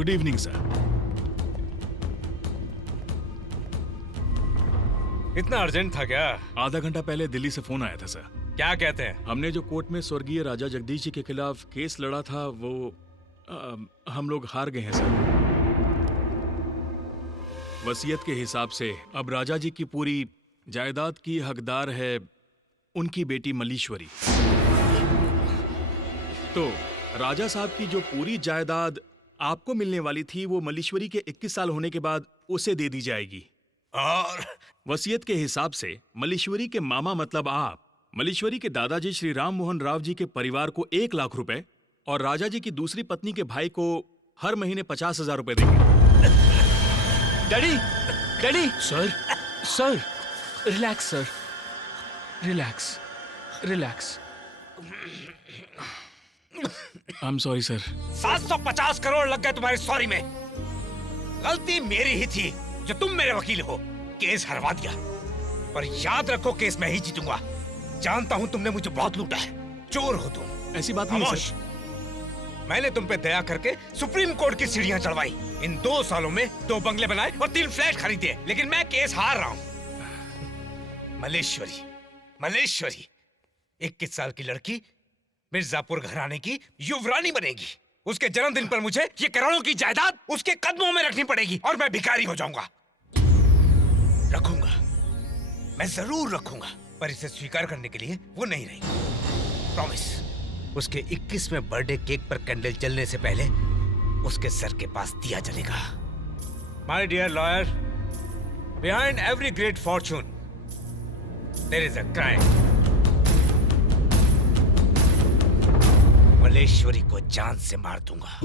Good evening sir. इतना urgent था क्या? आधा घंटा पहले दिल्ली से फोन आया था सर। क्या कहते हैं? हमने जो कोर्ट में स्वर्गीय राजा जगदीश जी के खिलाफ केस लड़ा था वो हम लोग हार गए हैं सर। वसीयत के हिसाब से अब राजा जी की पूरी जायदाद की हकदार है उनकी बेटी मल्लीश्वरी। तो राजा साहब की जो पूरी जायदाद आपको मिलने वाली थी वो मल्लीश्वरी के 21 साल होने के बाद उसे दे दी जाएगी। और वसीयत के हिसाब से मल्लीश्वरी के मामा मतलब आप मल्लीश्वरी के दादाजी श्री राम मोहन राव जी के परिवार को 1 लाख रुपए और राजा जी की दूसरी पत्नी के भाई को हर महीने 50,000 रुपए देंगे। Daddy, daddy, sir sir, relax sir, relax, relax. I am sorry sir. 750 crore लग गए तुम्हारी सॉरी में। गलती मेरी ही थी जो तुम मेरे वकील हो। केस हरवा दिया, पर याद रखो केस मैं ही जीतूंगा। जानता हूं तुमने मुझे बहुत लूटा है, चोर हो तुम। ऐसी बात नहीं है खामोश। सर। मैंने तुम पे दया करके सुप्रीम कोर्ट की सीढ़ियां चढ़वाई। इन 2 सालों में 2 बंगले बनाए और 3 फ्लैट खरीदे, लेकिन मैं केस हार रहा हूं। मल्लेश्वरी, मल्लेश्वरी 21 साल की लड़की मिर्जापुर घराने की युवरानी बनेगी। उसके जन्मदिन पर मुझे ये करोड़ों की जायदाद उसके कदमों में रखनी पड़ेगी और मैं भिखारी हो जाऊंगा। रखूंगा, मैं जरूर रखूंगा, पर इसे स्वीकार करने के लिए वो नहीं रहेगी। प्रॉमिस। उसके 21वें बर्थडे केक पर कैंडल जलने से पहले उसके सर के पास दिया जलेगा। My dear lawyer, behind every great fortune there is a crime. Malleshwari को जान से मार दूंगा।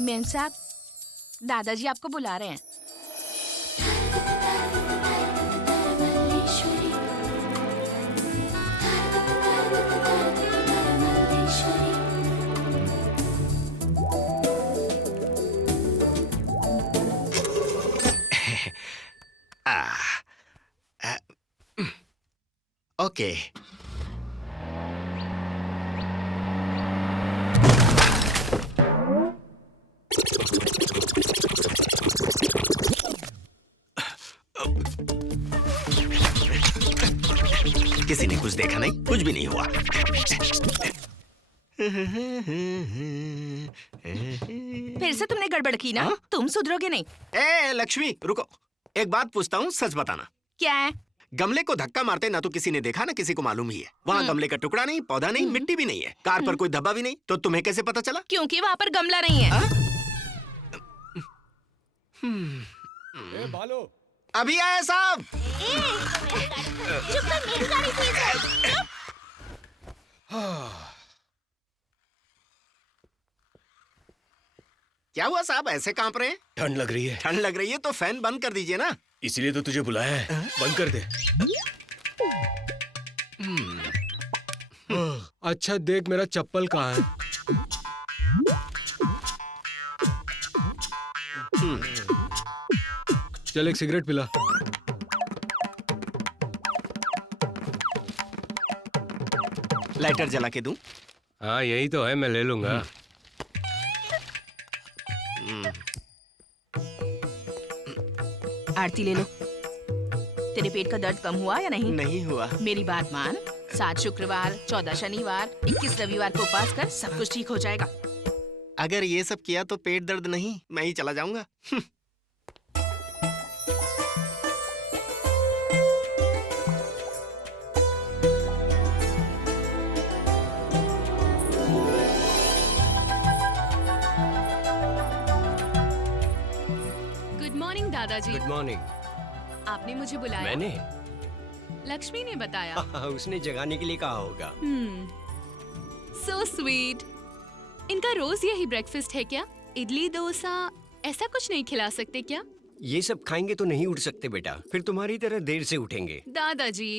मेम साहब, दादाजी आपको बुला रहे हैं। ओके। किसी ने कुछ देखा नहीं, कुछ भी नहीं हुआ। फिर से तुमने गड़बड़ की ना? तुम सुधरोगे नहीं। ए लक्ष्मी रुको, एक बात पूछता हूँ, सच बताना। क्या है? गमले को धक्का मारते ना तो किसी ने देखा ना किसी को मालूम ही है। वहाँ गमले का टुकड़ा नहीं, पौधा नहीं, मिट्टी भी नहीं है, कार पर कोई धब्बा भी नहीं, तो तुम्हें कैसे पता चला? क्योंकि वहाँ पर गमला नहीं है। बालो, अभी आए साहब। क्या हुआ साहब, ऐसे कांप रहे हैं? ठंड लग रही है। ठंड लग रही है तो फैन बंद कर दीजिए ना। इसीलिए तो तुझे बुलाया है। बंद कर दे। अच्छा देख मेरा चप्पल कहाँ है? चल एक सिगरेट पिला। लाइटर जला के दूं? हाँ यही तो है, मैं ले लूंगा। आरती ले लो। तेरे पेट का दर्द कम हुआ या नहीं? नहीं हुआ। मेरी बात मान, 7 शुक्रवार, 14 शनिवार, 21 रविवार को उपवास कर, सब कुछ ठीक हो जाएगा। अगर ये सब किया तो पेट दर्द नहीं, मैं ही चला जाऊंगा। गुड मॉर्निंग दादाजी। Good morning. आपने मुझे बुलाया? मैंने? लक्ष्मी ने बताया। उसने जगाने के लिए कहा होगा। So sweet. इनका रोज यही ब्रेकफास्ट है क्या? इडली डोसा ऐसा कुछ नहीं खिला सकते क्या? ये सब खाएंगे तो नहीं उठ सकते बेटा, फिर तुम्हारी तरह देर से उठेंगे। दादाजी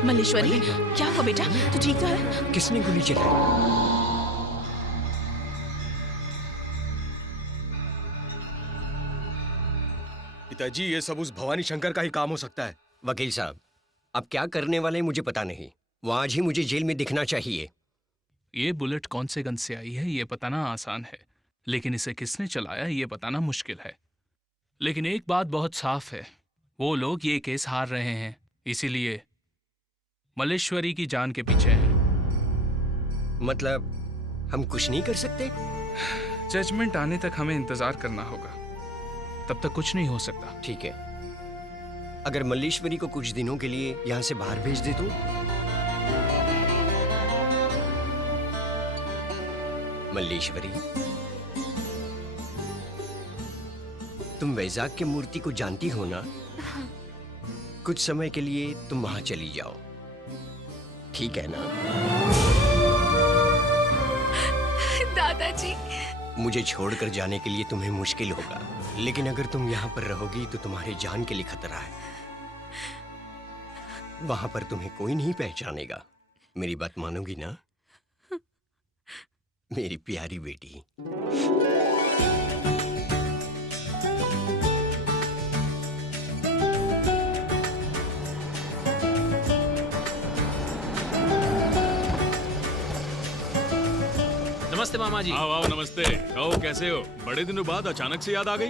मल्लेश्वरी, क्या हुआ बेटा? तू ठीक तो है? किसने गोली चलाई? पिताजी ये सब उस भवानी शंकर का ही काम हो सकता है। वकील साहब, अब क्या करने वाले मुझे पता नहीं। वो आज ही मुझे जेल में दिखना चाहिए। ये बुलेट कौन से गन से आई है ये बताना आसान है, लेकिन इसे किसने चलाया ये बताना मुश्किल है। लेकिन एक बात बहुत साफ है, वो लोग ये केस हार रहे हैं, इसीलिए मल्लेश्वरी की जान के पीछे हैं। मतलब हम कुछ नहीं कर सकते? जजमेंट आने तक हमें इंतजार करना होगा, तब तक कुछ नहीं हो सकता। ठीक है, अगर मल्लेश्वरी को कुछ दिनों के लिए यहाँ से बाहर भेज दे तो? मल्लेश्वरी, तुम वैजाग की मूर्ति को जानती हो ना? कुछ समय के लिए तुम वहां चली जाओ, ठीक है ना? दादाजी मुझे छोड़कर जाने के लिए तुम्हें मुश्किल होगा, लेकिन अगर तुम यहाँ पर रहोगी तो तुम्हारी जान के लिए खतरा है। वहां पर तुम्हें कोई नहीं पहचानेगा। मेरी बात मानोगी ना, मेरी प्यारी बेटी? नमस्ते मामा जी। आओ आओ, नमस्ते। कहो कैसे हो? बड़े दिनों बाद अचानक से याद आ गई।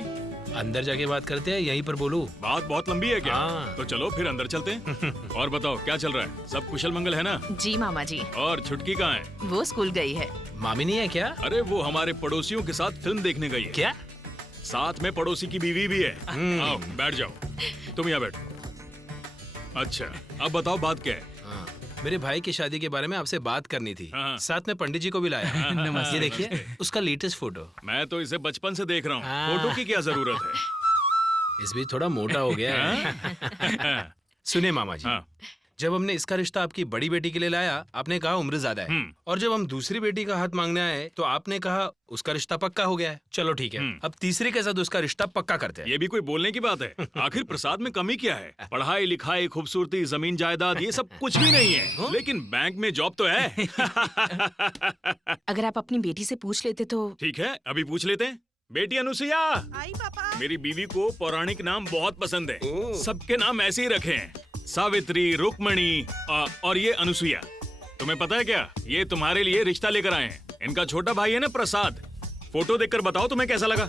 अंदर जाके बात करते हैं, यहीं पर बोलूं? बात बहुत लंबी है क्या? हाँ। तो चलो फिर अंदर चलते हैं। और बताओ क्या चल रहा है? सब कुशल मंगल है ना? जी मामा जी, और छुटकी कहाँ है? वो स्कूल गई है। मामी नहीं है क्या? अरे वो हमारे पड़ोसियों के साथ फिल्म देखने गई है। क्या? साथ में पड़ोसी की बीवी भी है। आओ बैठ जाओ। तुम यहाँ बैठो। अच्छा अब बताओ बात क्या है? हाँ, मेरे भाई की शादी के बारे में आपसे बात करनी थी। हाँ। साथ में पंडित जी को भी लाया। नमस्ते। ये देखिए उसका लेटेस्ट फोटो। मैं तो इसे बचपन से देख रहा हूँ। हाँ। फोटो की क्या जरूरत है? इस भी थोड़ा मोटा हो गया है। सुनिए मामा जी, हाँ। जब हमने इसका रिश्ता आपकी बड़ी बेटी के लिए लाया, आपने कहा उम्र ज्यादा है। और जब हम दूसरी बेटी का हाथ मांगने आए तो आपने कहा उसका रिश्ता पक्का हो गया है। चलो ठीक है, अब तीसरी के साथ उसका रिश्ता पक्का करते हैं। ये भी कोई बोलने की बात है? आखिर प्रसाद में कमी क्या है? पढ़ाई लिखाई, खूबसूरती, जमीन जायदाद, ये सब कुछ भी नहीं है। लेकिन बैंक में जॉब तो है। अगर आप अपनी बेटी से पूछ लेते तो। ठीक है, अभी पूछ लेते हैं। बेटी अनुसुईया, मेरी बीवी को पौराणिक नाम बहुत पसंद है। सबके नाम ऐसे ही रखे हैं, सावित्री, रुक्मणी और ये अनुसुईया। तुम्हें पता है क्या, ये तुम्हारे लिए रिश्ता लेकर आए हैं। इनका छोटा भाई है ना प्रसाद। फोटो देखकर बताओ तुम्हें कैसा लगा।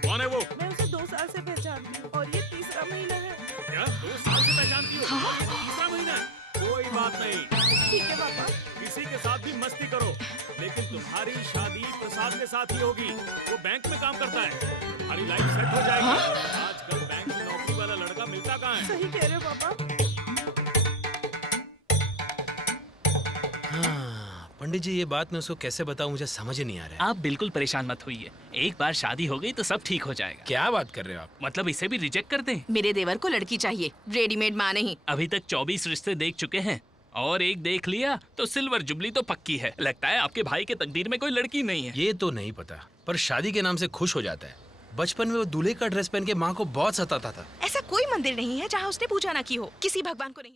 कौन है वो? मैं उसे 2 साल से पहचानती हूँ और ये तीसरा महीना है। क्या 2 साल से पहचानती हो? और ये तीसरा महीना है? कोई बात नहीं, ठीक है पापा। किसी के साथ भी मस्ती करो, लेकिन तुम्हारी शादी प्रसाद के साथ ही होगी। वो बैंक में काम करता है, तुम्हारी लाइफ सेट हो जाएगी। आजकल बैंक की नौकरी वाला लड़का मिलता कहाँ है? सही कह रहे हो पापा। हाँ, पंडित जी ये बात मैं उसको कैसे बताऊं, मुझे समझ ही नहीं आ रहा है। आप बिल्कुल परेशान मत होइए, एक बार शादी हो गई तो सब ठीक हो जाएगा। क्या बात कर रहे हो आप? मतलब इसे भी रिजेक्ट कर दें? मेरे देवर को लड़की चाहिए, रेडीमेड माँ नहीं। अभी तक 24 रिश्ते देख चुके हैं और एक देख लिया तो सिल्वर जुबली तो पक्की है। लगता है आपके भाई के तकदीर में कोई लड़की नहीं है। ये तो नहीं पता, पर शादी के नाम से खुश हो जाता है। बचपन में वो दूल्हे का ड्रेस पहन के माँ को बहुत सताता था। ऐसा कोई मंदिर नहीं है जहाँ उसने पूजा ना की हो, किसी भगवान को नहीं।